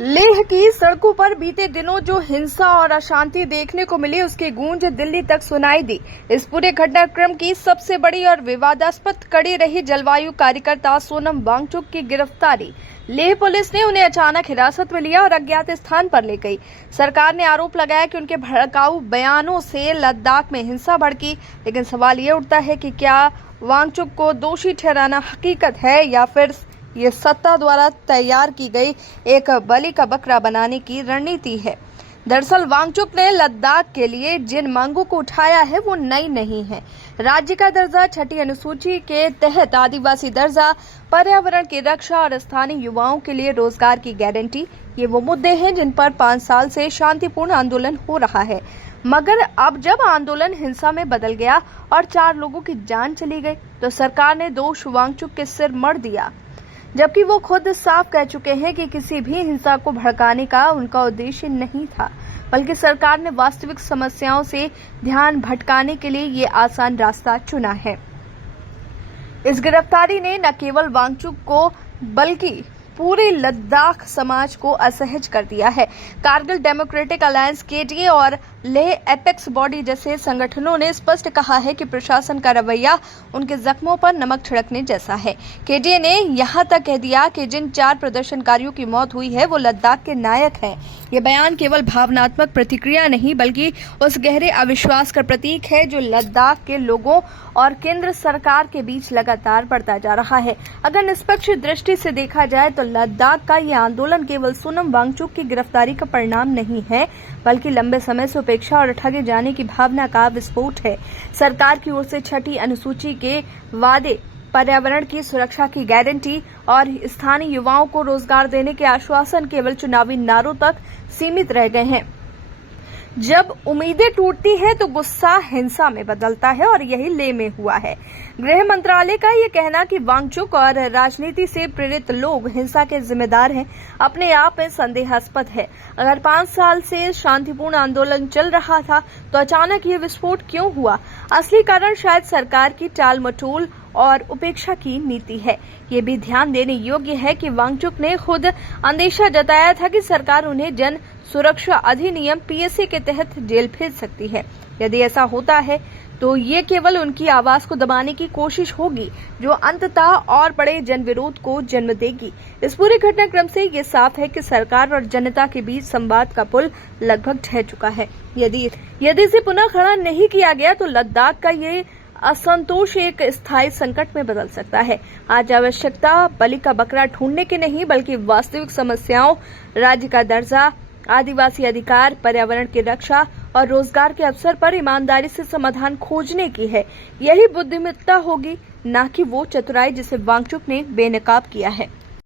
लेह की सड़कों पर बीते दिनों जो हिंसा और अशांति देखने को मिली, उसकी गूंज दिल्ली तक सुनाई दी। इस पूरे घटनाक्रम की सबसे बड़ी और विवादास्पद कड़ी रही जलवायु कार्यकर्ता सोनम वांगचुक की गिरफ्तारी। लेह पुलिस ने उन्हें अचानक हिरासत में लिया और अज्ञात स्थान पर ले गई। सरकार ने आरोप लगाया कि उनके भड़काऊ बयानों से लद्दाख में हिंसा भड़की, लेकिन सवाल ये उठता है कि क्या वांगचुक को दोषी ठहराना हकीकत है या फिर ये सत्ता द्वारा तैयार की गई एक बलि का बकरा बनाने की रणनीति है। दरअसल वांगचुक ने लद्दाख के लिए जिन मांगों को उठाया है वो नई नहीं है। राज्य का दर्जा, छठी अनुसूची के तहत आदिवासी दर्जा, पर्यावरण की रक्षा और स्थानीय युवाओं के लिए रोजगार की गारंटी, ये वो मुद्दे हैं जिन पर 5 साल से शांतिपूर्ण आंदोलन हो रहा है। मगर अब जब आंदोलन हिंसा में बदल गया और 4 लोगों की जान चली गई, तो सरकार ने दोष वांगचुक के सिर मढ़ दिया, जबकि वो खुद साफ कह चुके हैं कि किसी भी हिंसा को भड़काने का उनका उद्देश्य नहीं था, बल्कि सरकार ने वास्तविक समस्याओं से ध्यान भटकाने के लिए ये आसान रास्ता चुना है। इस गिरफ्तारी ने न केवल वांगचुक को बल्कि पूरे लद्दाख समाज को असहज कर दिया है। कारगिल डेमोक्रेटिक अलायंस केडीए और लेह एपेक्स बॉडी जैसे संगठनों ने स्पष्ट कहा है कि प्रशासन का रवैया उनके जख्मों पर नमक छिड़कने जैसा है। केडीए ने यहां तक कह दिया कि जिन 4 प्रदर्शनकारियों की मौत हुई है वो लद्दाख के नायक हैं। ये बयान केवल भावनात्मक प्रतिक्रिया नहीं बल्कि उस गहरे अविश्वास का प्रतीक है जो लद्दाख के लोगों और केंद्र सरकार के बीच लगातार बढ़ता जा रहा है। अगर निष्पक्ष दृष्टि से देखा जाए तो लद्दाख का ये आंदोलन केवल सोनम वांगचुक की गिरफ्तारी का परिणाम नहीं है, बल्कि लंबे समय से उपेक्षा और ठगे जाने की भावना का विस्फोट है। सरकार की ओर से छठी अनुसूची के वादे, पर्यावरण की सुरक्षा की गारंटी और स्थानीय युवाओं को रोजगार देने के आश्वासन केवल चुनावी नारों तक सीमित रह गए हैं। जब उम्मीदें टूटती हैं तो गुस्सा हिंसा में बदलता है और यही लेह में हुआ है। गृह मंत्रालय का ये कहना कि वांगचुक और राजनीति से प्रेरित लोग हिंसा के जिम्मेदार हैं, अपने आप में संदेहास्पद है। अगर 5 साल से शांतिपूर्ण आंदोलन चल रहा था तो अचानक ये विस्फोट क्यों हुआ? असली कारण शायद सरकार की टाल मटोल और उपेक्षा की नीति है। ये भी ध्यान देने योग्य है कि वांगचुक ने खुद अंदेशा जताया था कि सरकार उन्हें जन सुरक्षा अधिनियम पीएसी के तहत जेल भेज सकती है। यदि ऐसा होता है तो ये केवल उनकी आवाज को दबाने की कोशिश होगी, जो अंततः और बड़े जनविरोध को जन्म देगी। इस पूरे घटनाक्रम से ये साफ है कि सरकार और जनता के बीच संवाद का पुल लगभग ढह चुका है। यदि इसे पुनः खड़ा नहीं किया गया तो लद्दाख का ये असंतोष एक स्थायी संकट में बदल सकता है। आज आवश्यकता बलि का बकरा ढूंढने की नहीं बल्कि वास्तविक समस्याओं, राज्य का दर्जा, आदिवासी अधिकार, पर्यावरण की रक्षा और रोजगार के अवसर पर ईमानदारी से समाधान खोजने की है। यही बुद्धिमत्ता होगी, न कि वो चतुराई जिसे वांगचुक ने बेनकाब किया है।